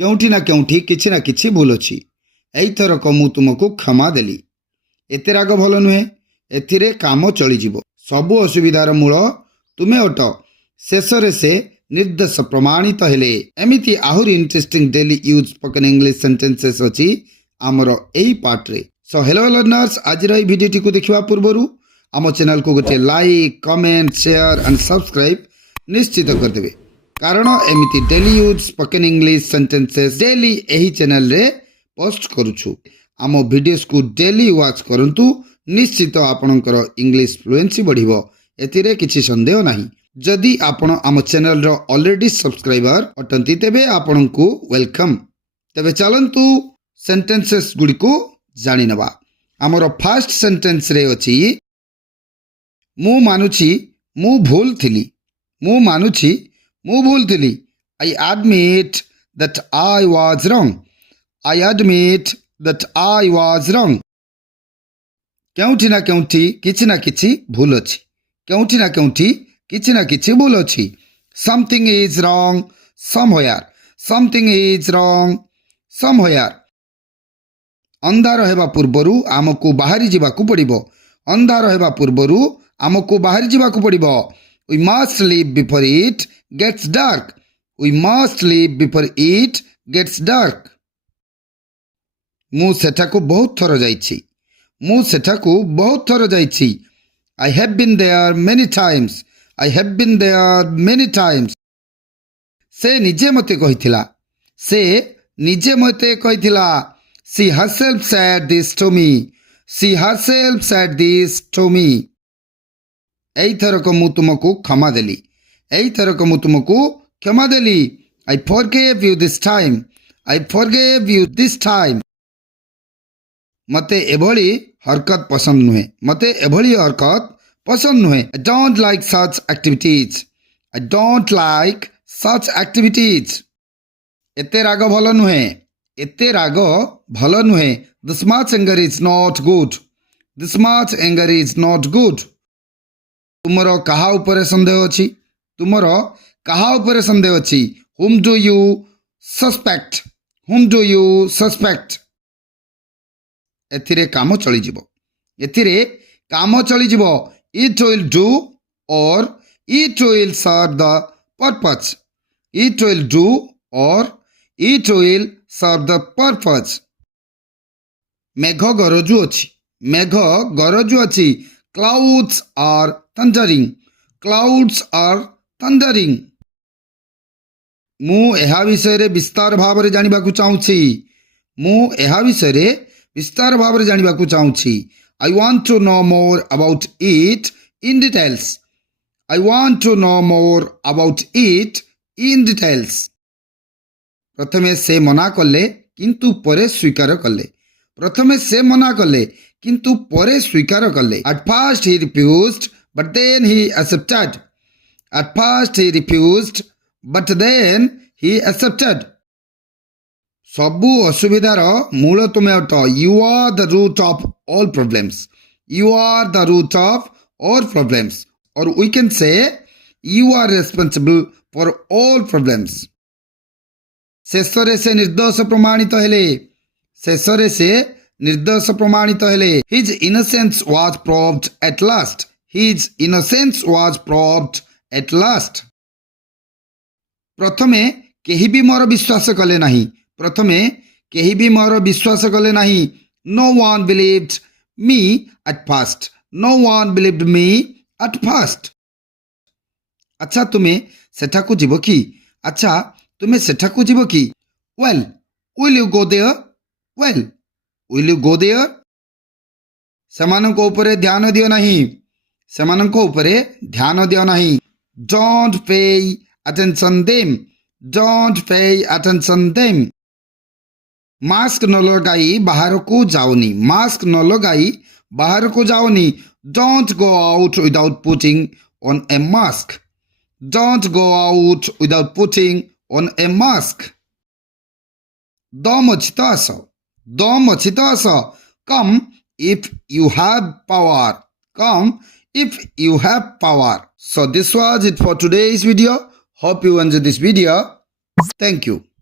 କେଉଁଠି ନା କେଉଁଠି କିଛି ନା କିଛି ଭୁଲ ଅଛି। ଏଇଥରକ ମୁଁ ତୁମକୁ କ୍ଷମା ଦେଲି। ଏତେ ରାଗ ଭଲ ନୁହେଁ। ଏଥିରେ କାମ ଚଳିଯିବ। ସବୁ ଅସୁବିଧାର ମୂଳ ତୁମେ ଅଟ। ଶେଷରେ ସେ ନିର୍ଦ୍ଦେଶ ପ୍ରମାଣିତ ହେଲେ। ଏମିତି ଆହୁରି interesting daily use spoken English sentences ଅଛି ଆମର ଏହି ପାର୍ଟରେ। ସୋ ହେଲୋ ଲର୍ଣ୍ଣର୍ସ, ଆଜିର ଏହି ଭିଡ଼ିଓଟିକୁ ଦେଖିବା ପୂର୍ବରୁ ଆମ ଚ୍ୟାନେଲକୁ ଗୋଟିଏ like, comment, share and subscribe ନିଶ୍ଚିତ କରିଦେବେ। କାରଣ ଏମିତି daily use spoken English sentences daily ଏହି ଚ୍ୟାନେଲରେ ପୋଷ୍ଟ କରୁଛୁ। ଆମ ଭିଡ଼ିଓସ୍କୁ ଡେଲି ୱାଚ୍ କରନ୍ତୁ। ନିଶ୍ଚିତ ଆପଣଙ୍କର ଇଂଲିଶ ଫ୍ଲୁଏନ୍ସି ବଢ଼ିବ। ଏଥିରେ କିଛି ସନ୍ଦେହ ନାହିଁ। ଯଦି ଆପଣ ଆମ ଚ୍ୟାନେଲର ଅଲରେଡି ସବସ୍କ୍ରାଇବର ଅଟନ୍ତି ତେବେ ଆପଣଙ୍କୁ ୱେଲକମ୍। ତେବେ ଚାଲନ୍ତୁ ସେଣ୍ଟେନ୍ସେସ୍ ଗୁଡ଼ିକୁ ଜାଣିନେବା। ଆମର ଫାର୍ଷ୍ଟ ସେଣ୍ଟେନ୍ସରେ ଅଛି ମୁଁ ମାନୁଛି ମୁଁ ଭୁଲ ଥିଲି। ମୁଁ ମାନୁଛି ମୁଁ ଭୁଲ ଥିଲି। I admit that I was wrong. I admit that I was wrong. କେଉଁଠି ନା କେଉଁଠି କିଛି ନା କିଛି ଭୁଲ ଅଛି। କେଉଁଠି ନା କେଉଁଠି କିଛି ନା କିଛି ଭୁଲ ଅଛି। Something is wrong somewhere. Something is wrong somewhere. ଅନ୍ଧାର ହେବା ପୂର୍ବରୁ ଆମକୁ ବାହାରି ଯିବାକୁ ପଡ଼ିବ। ଅନ୍ଧାର ହେବା ପୂର୍ବରୁ ଆମକୁ ବାହାରି ଯିବାକୁ ପଡ଼ିବ। We must leave before it gets dark. We must leave before it gets dark. ମୁଁ ସେଠାକୁ ବହୁତ ଥର ଯାଇଛି। ମୁଁ ସେଠାକୁ ବହୁତ ଥର ଯାଇଛି। I have been there many times. I have been there many times. ସେ ନିଜେ ମୋତେ କହିଥିଲା। ସେ ନିଜେ ମୋତେ କହିଥିଲା। She herself said this to me. She herself said this to me. ଏଇଥରକ ମୁଁ ତୁମକୁ କ୍ଷମା ଦେଲି। ଏଇଥରକ ମୁଁ ତୁମକୁ କ୍ଷମା ଦେଲି। I forgave you this time. I forgave you this time. ମୋତେ ଏଭଳି ହରକତ ପସନ୍ଦ ନୁହେଁ। ମୋତେ ଏଭଳି ହରକତ ପସନ୍ଦ ନୁହେଁ। I don't like such activities. I don't like such activities. ଏତେ ରାଗ ଭଲ ନୁହେଁ। ଏତେ ରାଗ ଭଲ ନୁହେଁ। This much anger is not good. This much anger is not good. ତୁମର କାହା ଉପରେ ସନ୍ଦେହ ଅଛି? ତୁମର କାହା ଉପରେ ସନ୍ଦେହ ଅଛି? Whom do you suspect? Whom do you suspect? ଏଥିରେ କାମ ଚଳିଯିବ। ଏଥିରେ କାମ ଚଳିଯିବ। It will do or it will serve the purpose. It will do or it will serve the purpose. ମେଘ ଗରଜୁ ଅଛି। ମେଘ ଗରଜୁ ଅଛି। Clouds are thundering. Clouds are thundering. ମୁଁ ଏହା ବିଷୟରେ ବିସ୍ତାର ଭାବରେ ଜାଣିବାକୁ ଚାହୁଁଛି। ମୁଁ ଏହା ବିଷୟରେ ବିସ୍ତାର ଭାବରେ ଜାଣିବାକୁ ଚାହୁଁଛି। I want to know more about it in details. I want to know more about it in details. ପ୍ରଥମେ ସେ ମନା କଲେ କିନ୍ତୁ ପରେ ସ୍ୱୀକାର କଲେ। ପ୍ରଥମେ ସେ ମନା କଲେ କିନ୍ତୁ ପରେ ସ୍ୱୀକାର କଲେ। At first he refused, but then he accepted. At first he refused, but then he accepted. ସବୁ ଅସୁବିଧାର ମୂଳ ତୁମେ ଅଟ। You are the root of all problems. You are the root of all problems. Or we can say you are responsible for all problems. ଶେଷରେ ସେ ନିର୍ଦ୍ଦୋଷ ପ୍ରମାଣିତ ହେଲେ। ଶେଷରେ ସେ ନିର୍ଦ୍ଦୋଷ ପ୍ରମାଣିତ ହେଲେ। His innocence was proved at last. His innocence was proved at last. ପ୍ରଥମେ କେହି ବି ମୋର ବିଶ୍ୱାସ କଲେ ନାହିଁ। ପ୍ରଥମେ କେହି ବି ମୋର ବିଶ୍ୱାସ କଲେ ନାହିଁ। No one believed me at first. No one believed me at first. ଆଚ୍ଛା ତୁମେ ସେଠାକୁ ଯିବ କି? ଆଚ୍ଛା ତୁମେ ସେଠାକୁ ଯିବ କି? Well, will you go there? Well, will you go there? ସେମାନଙ୍କ ଉପରେ ଧ୍ୟାନ ଦିଅ ନାହିଁ। ସେମାନଙ୍କ ଉପରେ ଧ୍ୟାନ ଦିଅ ନାହିଁ। Don't pay attention them. Don't pay attention them. Mask ନ ଲଗାଇ ବାହାରକୁ ଯାଉନି। ମାସ୍କ ନ ଲଗାଇ ବାହାରକୁ ଯାଉନି। Don't go out without putting on a mask. Don't go out without putting on a mask. ଦମ୍ ଅଛି ତ ଆସ। ଦମ୍ ଅଛି ତ ଆସ। Come if you have power. Come if you have power. So this was it for today's video. Hope you enjoyed this video. Thank you.